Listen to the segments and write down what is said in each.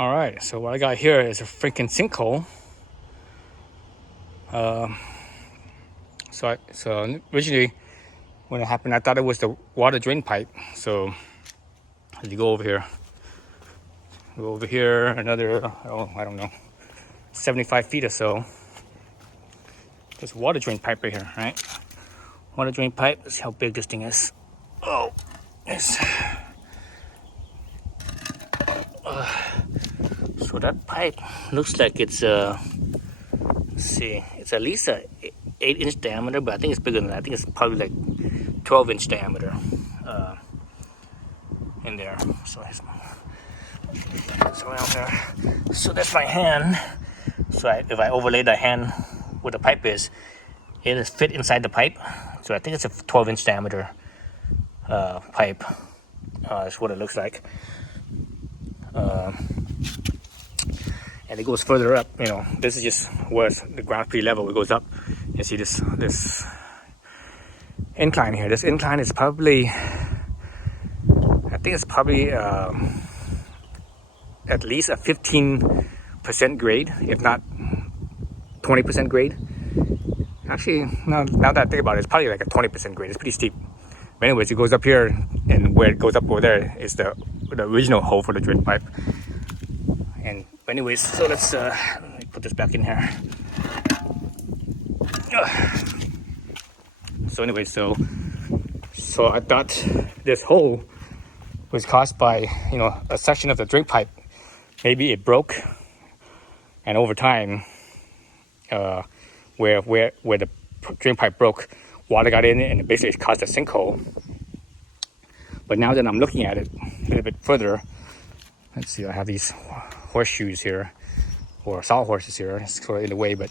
All right, so what I got here is a freaking sinkhole. So originally when it happened, I thought it was the water drain pipe. So as you go over here, another, I don't know, 75 feet or so. There's a water drain pipe right here, right? Water drain pipe. Let's see how big this thing is. Oh, yes. So that pipe looks like it's let's see, it's at least a 8-inch diameter, but I think it's bigger than that. I think it's probably like 12-inch diameter in there. So it's around there. So that's my hand. So if I overlay the hand where the pipe is, it is fit inside the pipe. So I think it's a 12-inch diameter pipe. That's what it looks like. And it goes further up. You know, this is just where the ground's pretty level. It goes up. You see this incline here. This incline is probably, I think it's probably at least a 15% grade, if not 20% grade. Actually, now that I think about it, it's probably like a 20% grade. It's pretty steep. But anyways, it goes up here, and where it goes up over there is the original hole for the drain pipe. And anyways, so let's let me put this back in here. So anyway, so I thought this hole was caused by, you know, a section of the drain pipe. Maybe it broke, and over time, where the drain pipe broke, water got in it, and it basically caused a sinkhole. But now that I'm looking at it a little bit further, let's see, I have these horseshoes here, or sawhorses here. It's sort of in the way, but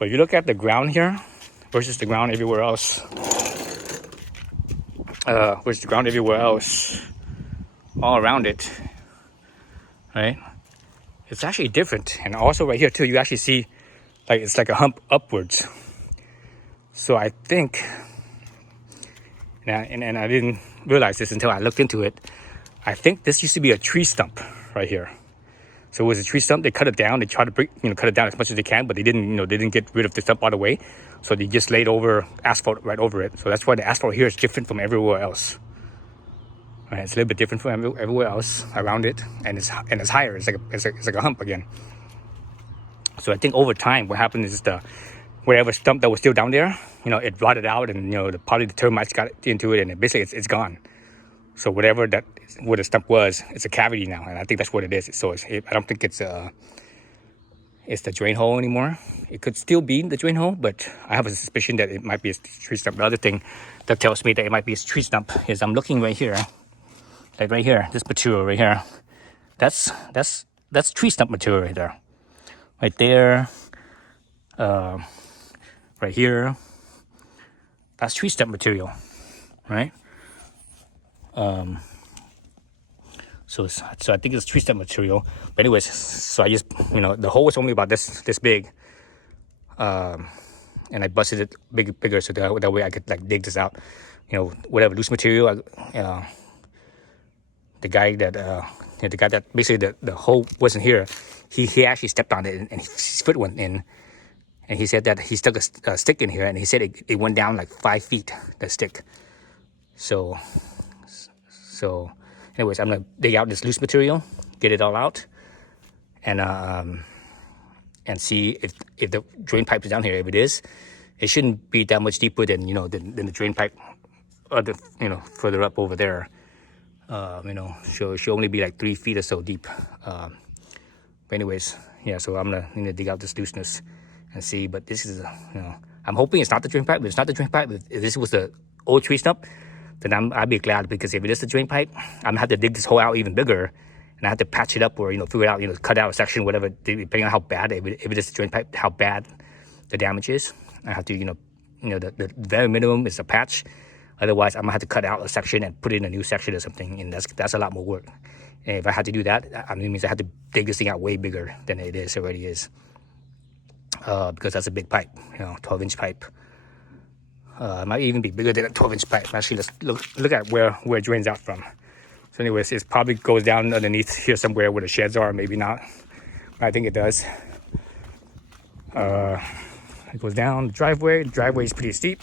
if you look at the ground here versus the ground everywhere else, all around it, right? It's actually different. And also right here too, you actually see like it's like a hump upwards. So I think, and I didn't realize this until I looked into it, I think this used to be a tree stump right here. So it was a tree stump. They cut it down. They tried to cut it down as much as they can, but they didn't get rid of the stump all the way. So they just laid over asphalt right over it. So that's why the asphalt here is different from everywhere else. Right, it's a little bit different from everywhere else around it, and it's higher. It's like a hump again. So I think over time, what happened is whatever stump that was still down there, it rotted out, and probably the termites got into it, and basically it's gone. So where the stump was, it's a cavity now, and I think that's what it is. So I don't think it's the drain hole anymore. It could still be the drain hole, but I have a suspicion that it might be a tree stump. The other thing that tells me that it might be a tree stump is I'm looking right here, like right here, this material right here. That's tree stump material right there, right there, right here. That's tree stump material, right? So I think it's tree stump material. But anyways, so I just, the hole was only about this big. And I busted it bigger so that way I could like dig this out. Whatever loose material, the guy that basically the hole wasn't here, he actually stepped on it and his foot went in. And he said that he stuck a stick in here, and he said it went down like 5 feet, the stick. So anyways, I'm gonna dig out this loose material, get it all out, and see if the drain pipe is down here. If it is, it shouldn't be that much deeper than the drain pipe, further up over there. Should only be like 3 feet or so deep. But anyways, yeah. So I'm gonna dig out this looseness and see. But this is I'm hoping it's not the drain pipe. If it's not the drain pipe, if this was the old tree stump, then I'd be glad, because if it is the drain pipe, I'm gonna have to dig this hole out even bigger, and I have to patch it up or figure it out, cut out a section, whatever, depending on how bad if it is the drain pipe, how bad the damage is. I have to the very minimum is a patch. Otherwise, I'm gonna have to cut out a section and put in a new section or something, and that's a lot more work. And if I had to do that, it means I had to dig this thing out way bigger than it already is, because that's a big pipe, 12-inch pipe. It might even be bigger than a 12-inch pipe. Actually, let's look at where it drains out from. So anyways, it probably goes down underneath here somewhere where the sheds are, maybe not. But I think it does. It goes down the driveway. The driveway is pretty steep.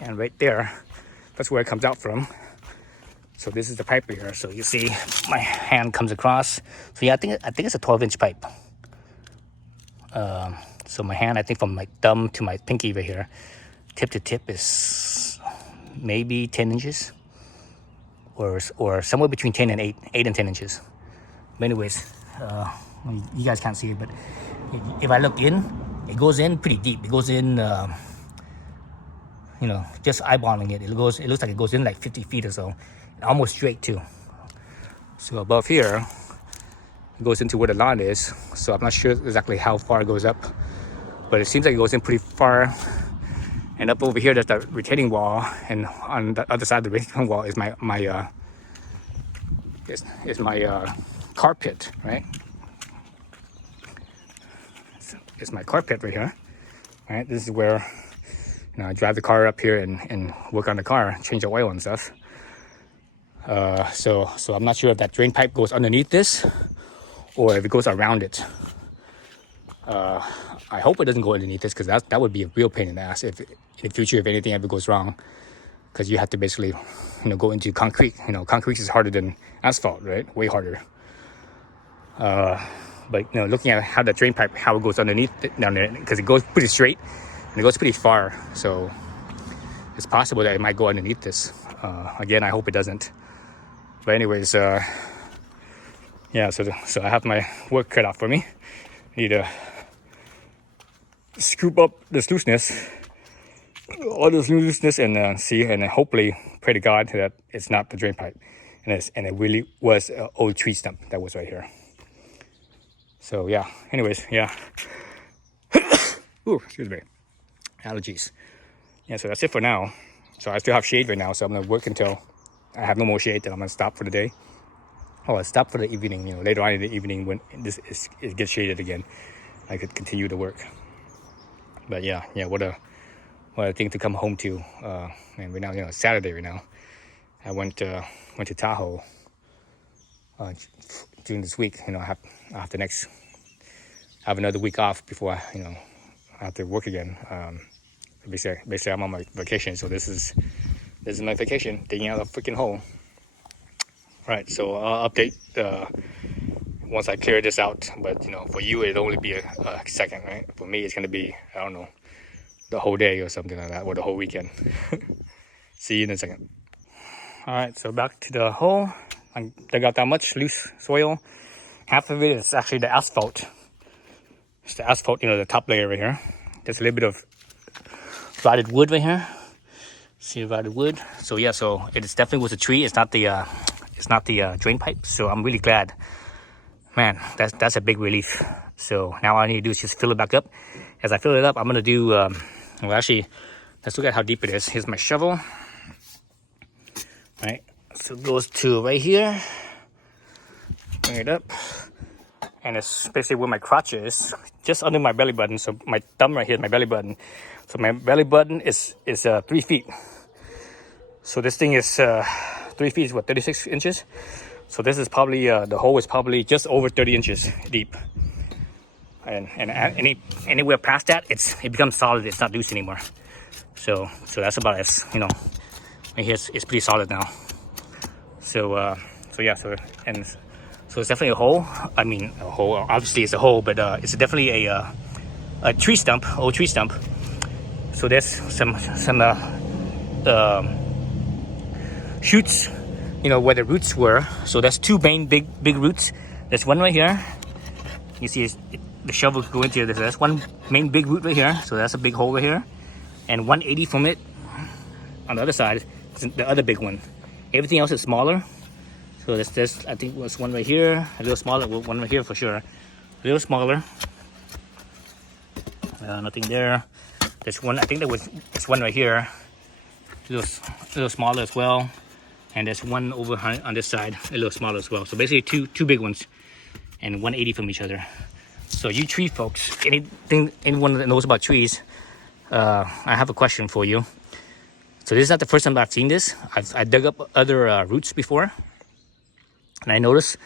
And right there, that's where it comes out from. So this is the pipe here. So you see my hand comes across. So yeah, I think it's a 12-inch pipe. So my hand, I think from my thumb to my pinky right here, tip to tip is maybe 10 inches. Or somewhere between 10 and 8 and 10 inches. But anyways, you guys can't see it, but if I look in, it goes in pretty deep. It goes in, you know, just eyeballing it. It looks like it goes in like 50 feet or so, almost straight too. So above here, it goes into where the lawn is. So I'm not sure exactly how far it goes up, but it seems like it goes in pretty far. And up over here, there's the retaining wall, and on the other side of the retaining wall is my car pit, right? It's my car pit right here, right? This is where, you know, I drive the car up here and work on the car, change the oil and stuff. So I'm not sure if that drain pipe goes underneath this or if it goes around it. I hope it doesn't go underneath this, because that would be a real pain in the ass if in the future, if anything ever goes wrong, because you have to basically, you know, go into concrete. You know, concrete is harder than asphalt, right? Way harder. But you know, looking at how the drain pipe, how it goes underneath down there, because it goes pretty straight and it goes pretty far, so it's possible that it might go underneath this. Again, I hope it doesn't. But anyways, yeah. So I have my work cut out for me. I need to scoop up this looseness, all this looseness, and see, and hopefully pray to God that it's not the drain pipe, and it really was an old tree stump that was right here. So yeah. Anyways, yeah. Ooh, excuse me. Allergies. Yeah. So that's it for now. So I still have shade right now, so I'm gonna work until I have no more shade. Then I'm gonna stop for the day. Oh, I'll stop for the evening. You know, later on in the evening when it gets shaded again, I could continue to work. But yeah, what a thing to come home to. And right now, you know, it's Saturday right now. I went to Tahoe during this week. You know, I have another week off before I have to work again. Basically, I'm on my vacation, so this is my vacation, digging out a freaking hole. All right, so I'll update once I clear this out. But you know, for you, it'll only be a second, right? For me, it's gonna be, I don't know, the whole day or something like that, or the whole weekend. See you in a second. All right, so back to the hole. I dug out that much loose soil. Half of it is actually the asphalt. It's the asphalt, you know, the top layer right here. There's a little bit of rotted wood right here. See the rotted wood. So yeah, so it is definitely was a tree. It's not the drain pipe. So I'm really glad. Man, that's a big relief. So now all I need to do is just fill it back up. As I fill it up, I'm gonna do. Well, actually, let's look at how deep it is. Here's my shovel. Right, so it goes to right here. Bring it up, and it's basically where my crotch is, just under my belly button. So my thumb right here is my belly button. So my belly button is 3 feet. So this thing is 3 feet is what, 36 inches. So this is probably the hole is probably just over 30 inches deep. And anywhere past that, it becomes solid. It's not loose anymore. So that's about it. You know, right here it's pretty solid now. So yeah. So it's definitely a hole. I mean, a hole. Obviously, it's a hole, but it's definitely a tree stump, old tree stump. So there's some shoots, you know, where the roots were. So that's two main big roots. There's one right here. You see the shovel go into here. There's one main big root right here. So that's a big hole right here. And 180 from it on the other side is the other big one. Everything else is smaller. So there's I think was one right here, a little smaller, one right here for sure, a little smaller. Nothing there. There's one, I think it's one right here, a little smaller as well. And there's one over on this side, a little smaller as well. So basically two big ones, and 180 from each other. So you tree folks, anyone that knows about trees, I have a question for you. So this is not the first time I've seen this. I dug up other roots before, and I noticed,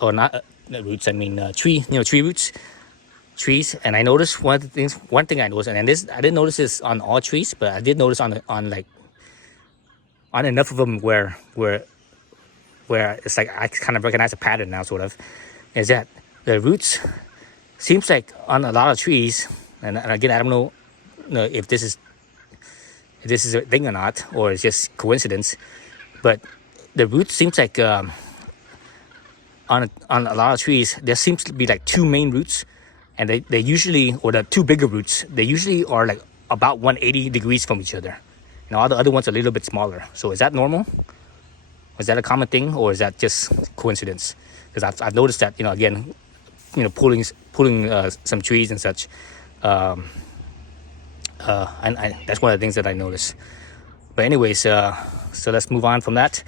or not roots, I mean tree roots, trees. And I noticed one thing I noticed, and this I didn't notice this on all trees, but I did notice on enough of them where it's like I kind of recognize a pattern now, sort of, is that the roots seems like on a lot of trees, and again I don't know if this is a thing or not, or it's just coincidence, but the roots seems like on a lot of trees there seems to be like two main roots, and they usually, or the two bigger roots, they usually are like about 180 degrees from each other, and all the other ones are a little bit smaller. So is that normal? Is that a common thing, or is that just coincidence? Because I've noticed that, again, pulling some trees and such, and that's one of the things that I noticed. But anyways, so let's move on from that.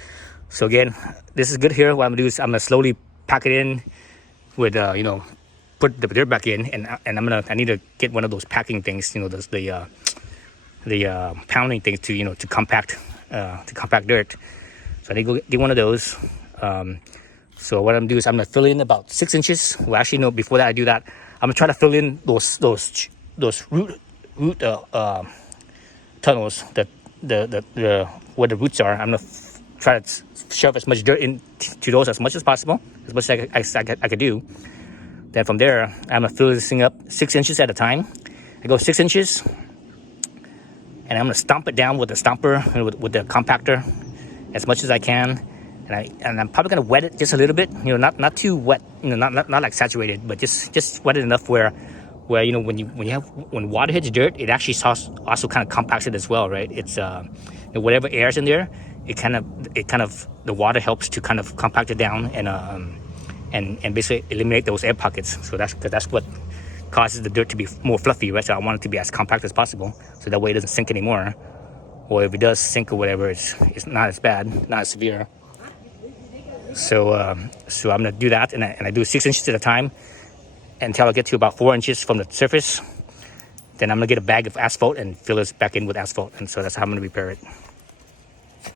So again, this is good here. What I'm gonna do is I'm gonna slowly pack it in with put the dirt back in, and I need to get one of those packing things, the pounding things to compact dirt. So I need to go get one of those. So what I'm gonna do is I'm gonna fill in about 6 inches. Well, actually, no. Before that, I do that, I'm gonna try to fill in those root tunnels, the where the roots are. I'm gonna try to shove as much dirt into those as much as possible, as much as I could do. Then from there, I'm gonna fill this thing up 6 inches at a time. I go 6 inches, and I'm gonna stomp it down with the stomper, with the compactor, as much as I can. And I'm probably gonna wet it just a little bit, not too wet, not like saturated, but just wet it enough where when water hits dirt, it actually also kind of compacts it as well, right? It's whatever air's in there, it kind of the water helps to kind of compact it down and basically eliminate those air pockets. So that's what causes the dirt to be more fluffy, right? So I want it to be as compact as possible, so that way it doesn't sink anymore. Or if it does sink or whatever, it's not as bad, not as severe. So I'm gonna do that, and I do 6 inches at a time until I get to about 4 inches from the surface. Then I'm gonna get a bag of asphalt and fill this back in with asphalt, and so that's how I'm gonna repair it.